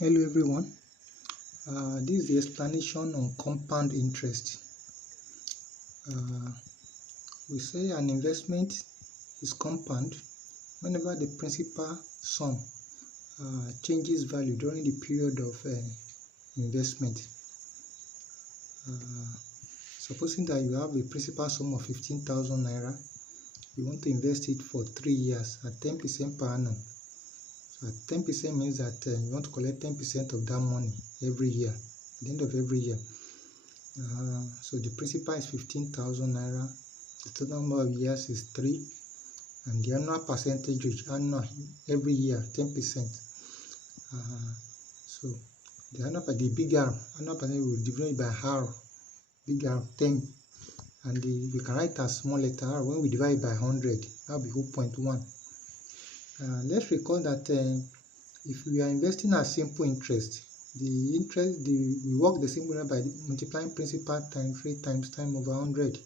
Hello everyone, this is the explanation on compound interest. We say an investment is compound whenever the principal sum changes value during the period of investment. Supposing that you have a principal sum of 15,000 naira, you want to invest it for 3 years at 10% per annum. So at 10% means that you want to collect 10% of that money every year, at the end of every year. So the principal is 15,000 naira, the total number of years is 3, and the annual percentage rate, every year 10%. So the big R, annual percentage will divide by R, big R 10, and we can write as small letter R. When we divide by 100, that will be 0.1. Let's recall that if we are investing at simple interest, we work the simple way by multiplying principal times 3 times time over 100.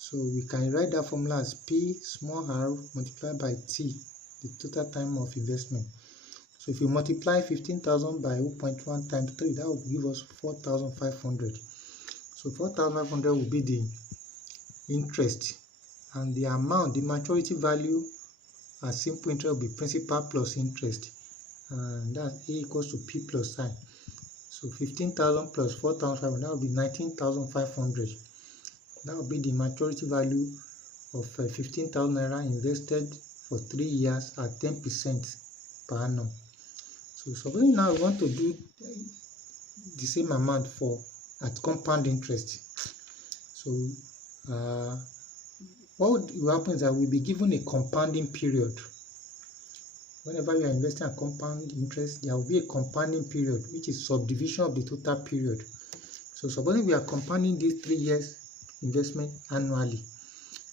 So we can write that formula as P small r multiplied by T, the total time of investment. So if you multiply 15,000 by 0.1 times 3, that will give us 4,500. So 4,500 will be the interest, and the amount, the maturity value at simple interest will be principal plus interest, and that's A equals to P plus I. So 15,000 plus 4,500, that will be 19,500. That will be the maturity value of 15,000 naira invested for 3 years at 10% per annum. So suppose now we want to do the same amount at compound interest. So what will happen is that we'll be given a compounding period. Whenever you are investing at compound interest, there will be a compounding period, which is subdivision of the total period. So supposing we are compounding these 3 years investment annually,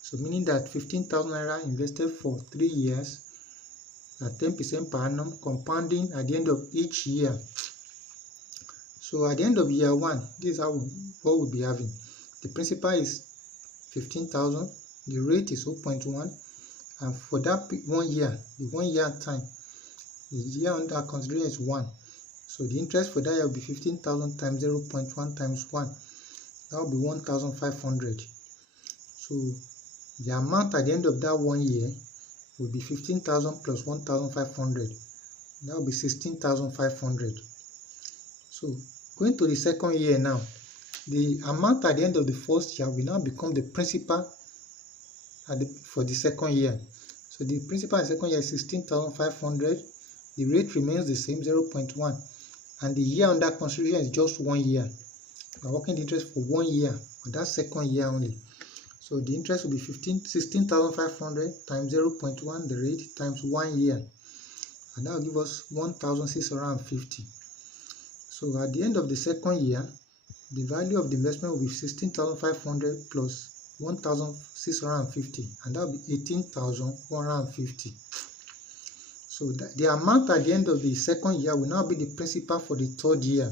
so meaning that 15,000 naira invested for 3 years at 10% per annum, compounding at the end of each year. So at the end of year 1, this is what we'll be having. The principal is 15,000, the rate is 0.1, and for that 1 year, the 1 year time, the year under consideration is 1. So the interest for that year will be 15,000 times 0.1 times 1. That will be 1,500. So the amount at the end of that 1 year will be 15,000 plus 1,500. That will be 16,500. So going to the second year now, the amount at the end of the first year will now become the principal for the second year. So the principal in the second year is 16,500. The rate remains the same, 0.1. And the year under consideration is just 1 year. We are working the interest for 1 year, for that second year only. So the interest will be 16,500 times 0.1, the rate, times 1 year. And that will give us 1,650. So at the end of the second year, the value of the investment will be 16,500 plus 1,650, and that will be 18,150. So the amount at the end of the second year will now be the principal for the third year,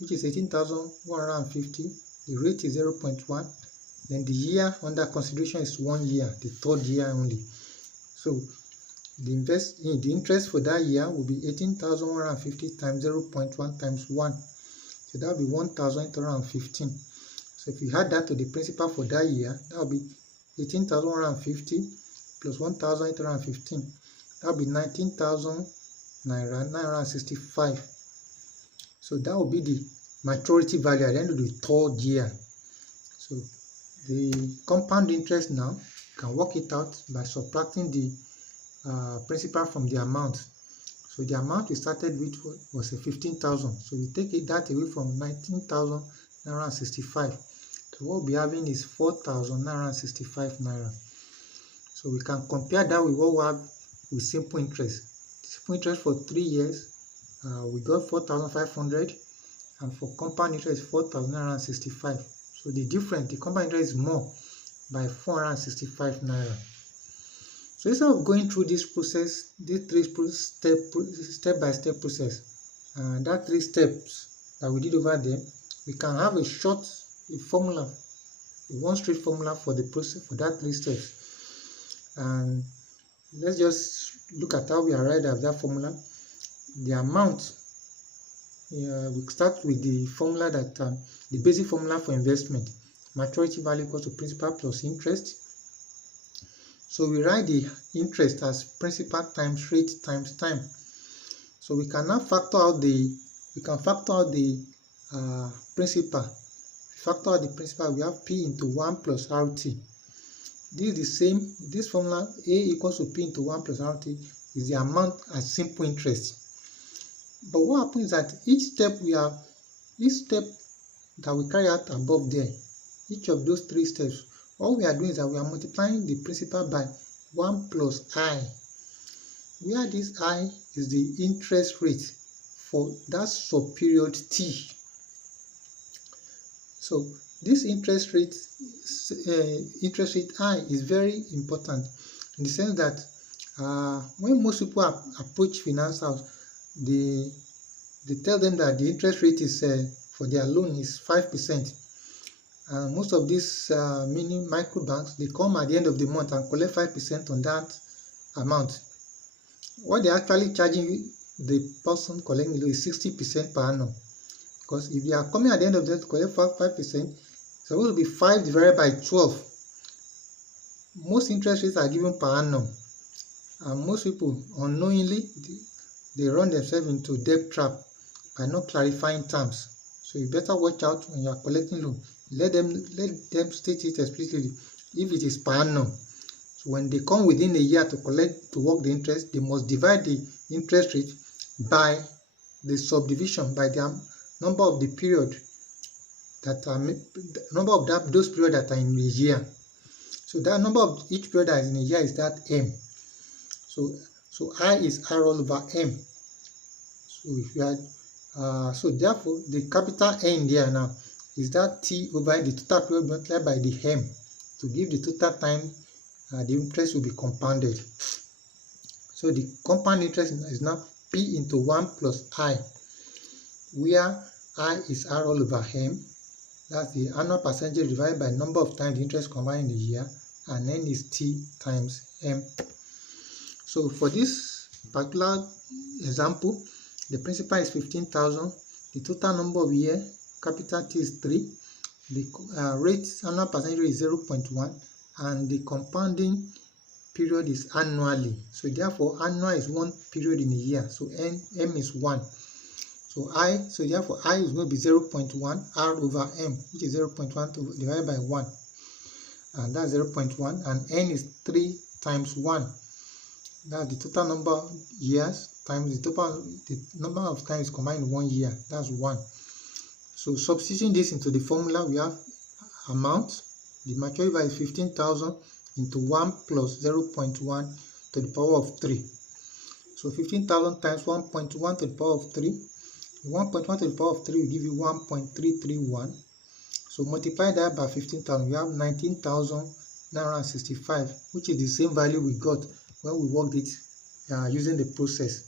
which is 18,150. The rate is 0.1. Then the year under consideration is 1 year, the third year only. So the interest for that year will be 18,150 times 0.1 times 1. So that will be 1,815. So if you add that to the principal for that year, that will be 18,150 plus 1,815. That will be 19,000 naira, 965. So that will be the maturity value at the end of the third year. So the compound interest now, you can work it out by subtracting the principal from the amount. So the amount we started with was 15,000. So we take that away from 19,965. So what we'll be having is 4,965 naira. So we can compare that with what we have with simple interest. Simple interest for 3 years, we got 4,500, and for compound interest 4,965. So the compound interest is more by 465 naira. So instead of going through this process, this step-by-step process, that 3 steps that we did over there, we can have a formula, one straight formula for the process for that 3 steps. And let's just look at how we arrived at that formula. The amount we start with the formula that the basic formula for investment. Maturity value equals to principal plus interest. So we write the interest as principal times rate times time. So we can now factor out the principal. Factor out the principal, we have P into 1 plus RT. This is the same, this formula A equals to P into 1 plus RT is the amount as simple interest. But what happens is that each step that we carry out above there, each of those 3 steps, all we are doing is that we are multiplying the principal by 1 plus I, where this I is the interest rate for that sub-period T. So this interest rate I is very important in the sense that when most people approach finance house, they tell them that the interest rate is for their loan is 5%. Most of these mini micro banks, they come at the end of the month and collect 5% on that amount. What they're actually charging the person collecting the loan is 60% per annum. Because if they are coming at the end of the month to collect 5%, it's supposed to be 5 divided by 12. Most interest rates are given per annum. And most people, unknowingly, they run themselves into debt trap by not clarifying terms. So you better watch out when you are collecting loan. Let them state it explicitly if it is per annum. So when they come within a year to work the interest, they must divide the interest rate by the subdivision, by the number of the period that are those periods that are in a year. So that number of each period that is in a year is that M. So I is R all over M. So if you add, so therefore the capital N there now is that T over the total period multiplied by the M to give the total time the interest will be compounded. So the compound interest is now P into 1 plus I, where I is R all over M. That's the annual percentage divided by number of times the interest combined in the year, and N is T times M. So for this particular example, the principal is 15,000, the total number of year, capital T is 3, the annual percentage rate is 0.1, and the compounding period is annually. So therefore, annual is 1 period in a year, so M is 1. So therefore I is going to be 0.1 R over M, which is 0.1 divided by 1, and that's 0.1, and N is 3 times 1. That's the total number of years times the number of times combined in 1 year. That's 1. So substituting this into the formula, we have amount. The maturity value is 15,000 into 1 plus 0.1 to the power of 3. So 15,000 times 1.1 to the power of 3. 1.1 to the power of 3 will give you 1.331. So multiply that by 15,000, we have 19,965, which is the same value we got when we worked it using the process.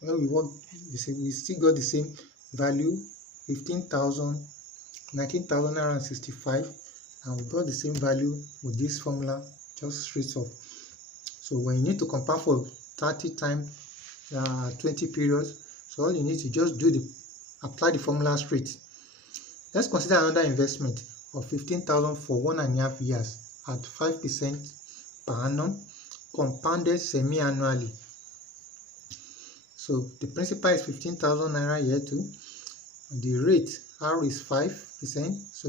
When we worked, we still got the same value, 19,965, and we got the same value with this formula just straight up. So when you need to compound for 30 times 20 periods, so all you need to just apply the formula straight. Let's consider another investment of 15,000 for 1.5 years at 5% per annum, compounded semi-annually. So the principal is 15,000 naira year 2. The rate R is 5%. So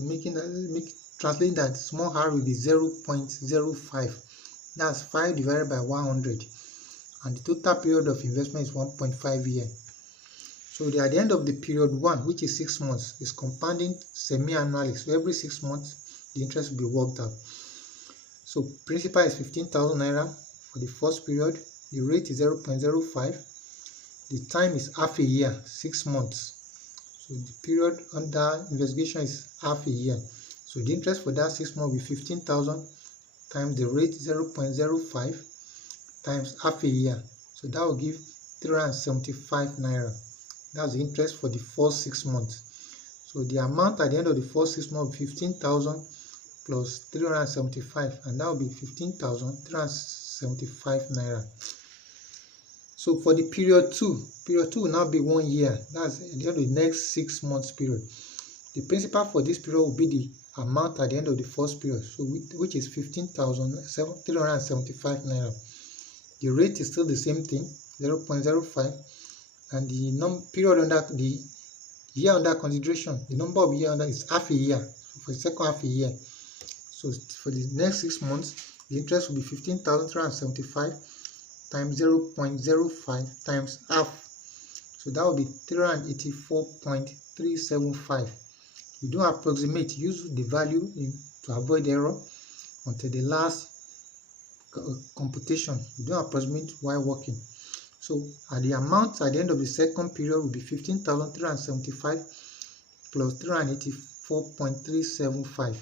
translating that small r will be 0.05. That's 5 divided by 100. And the total period of investment is 1.5 years. So at the end of the period 1, which is 6 months, is compounding semi-annually. So every 6 months, the interest will be worked out. So principal is 15,000 naira for the first period. The rate is 0.05. The time is half a year, 6 months. So the period under investigation is half a year. So the interest for that 6 months will be 15,000 times the rate 0.05 times half a year. So that will give 375 naira. That's the interest for the first 6 months. So the amount at the end of the first 6 months will be 15,000 plus 375, and that will be 15,375 naira. So for the period 2 will now be 1 year. That's at the end of the next 6 months period. The principal for this period will be the amount at the end of the first period, so which is 15,375 naira. The rate is still the same thing, 0.05, and the period under the year under consideration, the number of year under is half a year. So for the second half a year, so for the next 6 months, the interest will be 15,375 times 0.05 times half. So that will be 384.375. You don't approximate, use the value to avoid error until the last computation. You don't approximate while working. So the amount at the end of the second period will be 15,375 plus 384.375.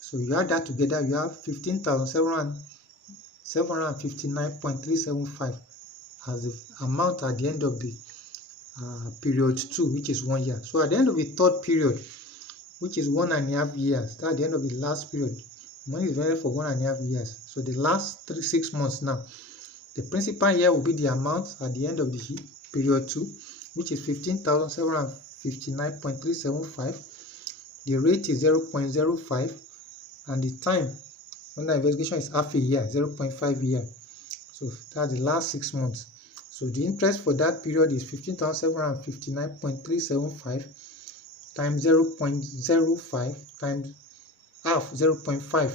So you add that together, you have 15,759.375 as the amount at the end of the period 2, which is 1 year. So at the end of the third period, which is 1.5 years, that's the end of the last period. Money is valid for 1.5 years. So the last 6 months now, the principal here will be the amount at the end of the period 2, which is 15,759.375. The rate is 0.05, and the time under investigation is half a year, 0.5 year. So that's the last 6 months. So the interest for that period is 15,759.375 times 0.05 times half, 0.5.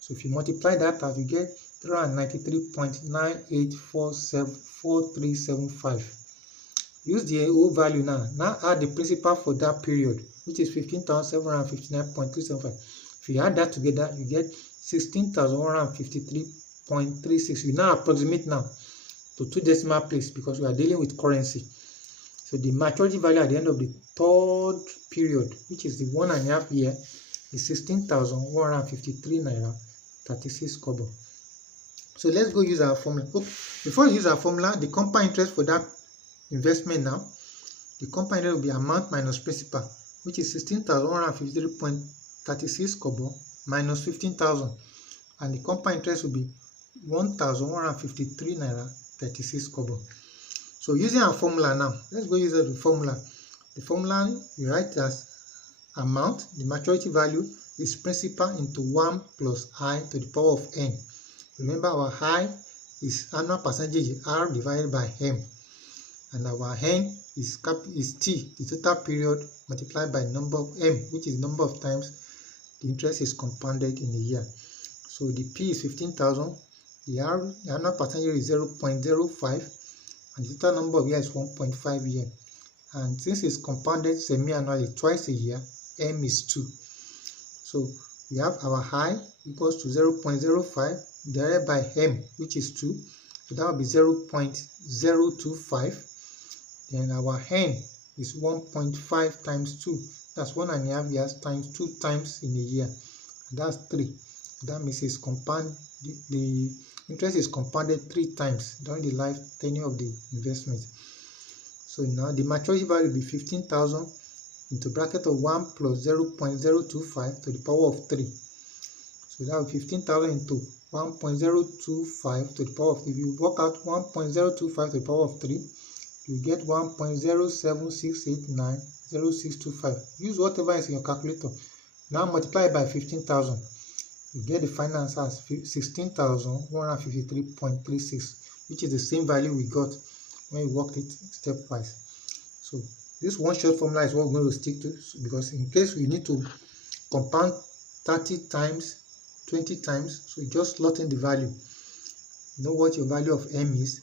So if you multiply that out, you get 393.98474375. Use the whole value now. Now add the principal for that period, which is 15,759.375. If you add that together, you get 16,153.36. You now approximate now to 2 decimal places because we are dealing with currency. So the maturity value at the end of the third period, which is the 1.5 year, is 16,153 naira 36 kobo. So let's go use our formula. Before we use our formula, the compound interest for that investment now, the compound interest will be amount minus principal, which is 16,153.36 kobo minus 15,000, and the compound interest will be 1,153 naira 36 kobo. So using our formula now, let's go use the formula. The formula you write as amount, the maturity value is principal into 1 plus I to the power of n. Remember, our I is annual percentage R divided by M, and our n is T, the total period, multiplied by number of M, which is number of times the interest is compounded in a year. So the P is 15,000, the annual percentage is 0.05, and the total number of years is 1.5 year. And since it's compounded semi-annually twice a year, M is 2. So we have our I equals to 0.05 divided by M, which is 2. So that will be 0.025. Then our N is 1.5 times 2. That's 1.5 years times 2 times in a year. And that's 3. That means it's the interest is compounded 3 times during the life tenure of the investment. So now the maturity value will be 15,000 into bracket of 1 plus 0.025 to the power of 3. So that will be 15,000 into 1.025 to the power of 3. If you work out 1.025 to the power of 3, you get 1.076890625. Use whatever is in your calculator. Now multiply by 15,000. You get the final answer as 16,153.36, which is the same value we got when we worked it stepwise. So this one short formula is what we're going to stick to, because in case we need to compound 30 times, 20 times, so just slot in the value. Know what your value of M is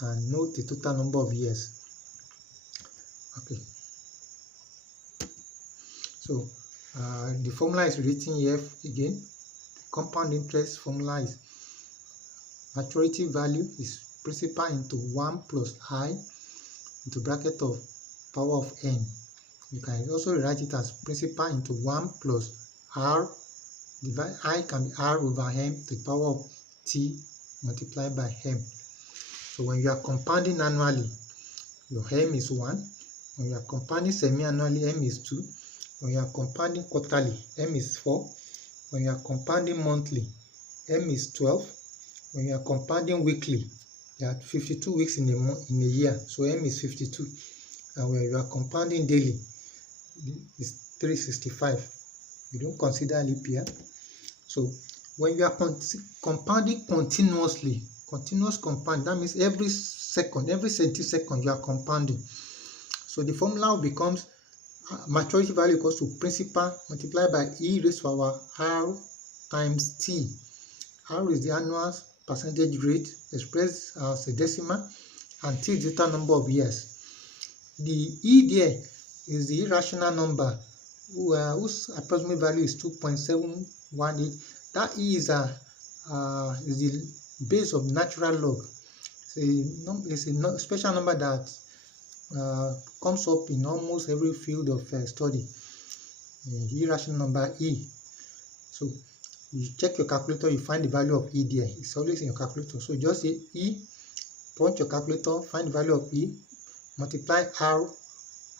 and note the total number of years. Okay. So the formula is written here again. The compound interest formula is maturity value is principal into 1 plus I into bracket of power of n. You can also write it as principal into 1 plus R divided I can be R over M to the power of T multiplied by M. So when you are compounding annually, your M is 1. When you are compounding semi-annually, M is 2. When you are compounding quarterly, M is 4. When you are compounding monthly, M is 12. When you are compounding weekly, There are 52 weeks in a year, so M is 52, and when you are compounding daily, it's 365. You don't consider leap year. So when you are compounding continuously, continuous compound, that means every second, every centisecond you are compounding. So the formula becomes maturity value equals to principal multiplied by e raised to our r times t. R is the annual percentage rate expressed as a decimal, and t is the total number of years. The e there is the irrational number whose approximate value is 2.718. That e is the base of natural log. It's a special number that comes up in almost every field of study. The irrational number e. So you check your calculator, you find the value of e there. It's always in your calculator. So just say e, point your calculator, find the value of e, multiply r.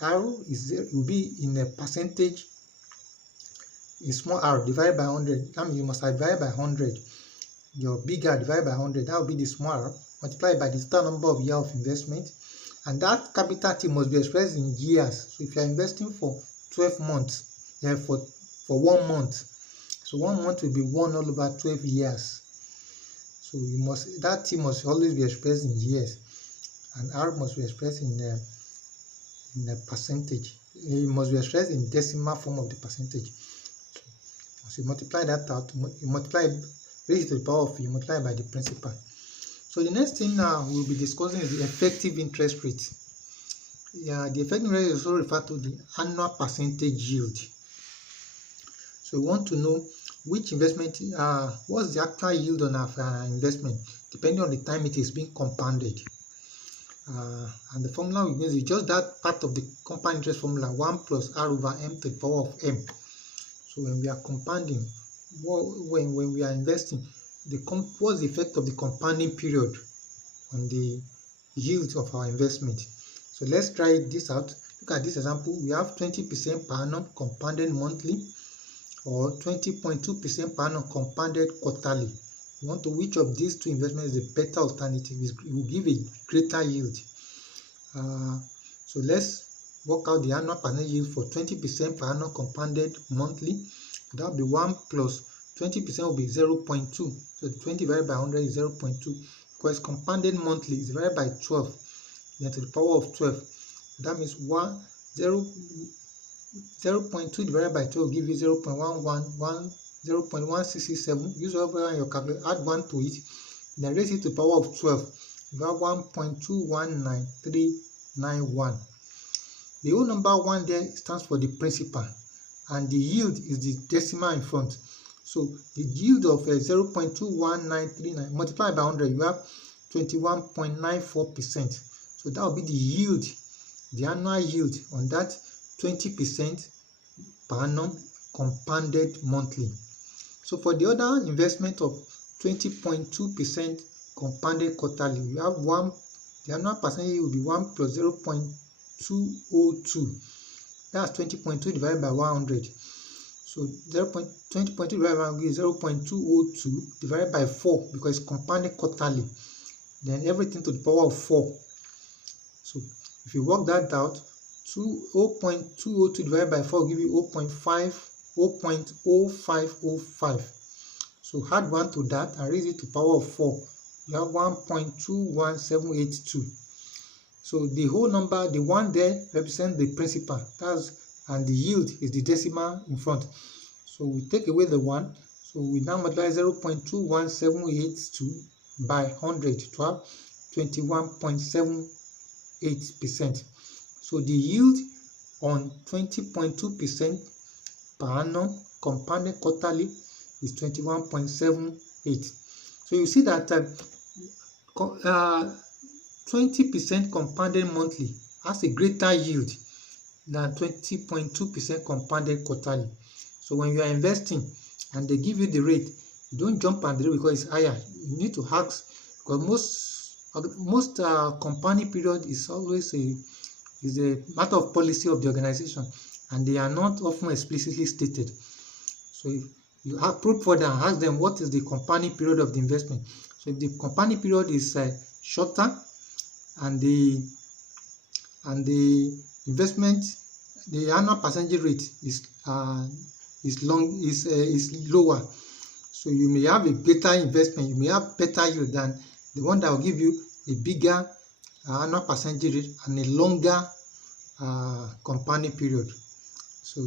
R will be in a percentage in small r divided by 100. That means you must divide by 100. Your big R divided by 100, that will be the small r, multiplied by the total number of years of investment. And that capital T must be expressed in years. So if you are investing for 12 months, then for 1 month, so 1 month will be 1 all over 12 years. So that T must always be expressed in years, and R must be expressed in a percentage. It must be expressed in decimal form of the percentage. So you multiply that out, you multiply, raise it to the power of, you multiply by the principal. So the next thing now we'll be discussing is the effective interest rate. The effective rate is also referred to the annual percentage yield. So we want to know which investment, what's the actual yield on our investment, depending on the time it is being compounded. And the formula we use is just that part of the compound interest formula, 1 plus r over m to the power of m. So when we are compounding, when we are investing, what's the effect of the compounding period on the yield of our investment? So let's try this out. Look at this example. We have 20% per annum compounded monthly, or 20.2% per annum compounded quarterly. We want to which of these two investments is the better alternative. It will give a greater yield. So let's work out the annual percentage yield for 20% per annum compounded monthly. That will be 1 plus 20% will be 0.2. So 20 divided by 100 is 0.2. Because compounded monthly is divided by 12. Then to the power of 12. That means 0.2 divided by 12 will give you 0.167. Use over your calculator, add 1 to it, then raise it to the power of 12. You have 1.219391. The whole number 1 there stands for the principal, and the yield is the decimal in front. So the yield of 0.21939 multiplied by 100, you have 21.94%. So that will be the yield, the annual yield on that 20% per annum compounded monthly. So for the other investment of 20.2% compounded quarterly, you have the annual percentage will be 1 plus 0.202. That's 20.2 divided by 100. So 20.2 divided by 100 is 0.202 divided by 4, because it's compounded quarterly. Then everything to the power of 4. So if you work that out, 0.202 divided by 4 will give you 0.0505. So add 1 to that and raise it to the power of 4. You have 1.21782. So the whole number, the 1 there represents the principal, and the yield is the decimal in front. So we take away the 1. So we now multiply 0.21782 by 100 to have 21.78%. So the yield on 20.2% per annum compounded quarterly is 21.78. So you see that 20% compounded monthly has a greater yield than 20.2% compounded quarterly. So when you are investing and they give you the rate, you don't jump at the rate because it's higher. You need to ask, because most compounding period is always a matter of policy of the organization, and they are not often explicitly stated. So if you have probe further and ask them what is the compounding period of the investment. So if the compounding period is shorter, and the investment, the annual percentage rate is lower. So you may have a better investment, you may have better yield than the one that will give you a bigger annual percentage rate and a longer compounding period. So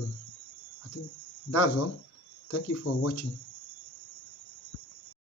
I think that's all. Thank you for watching.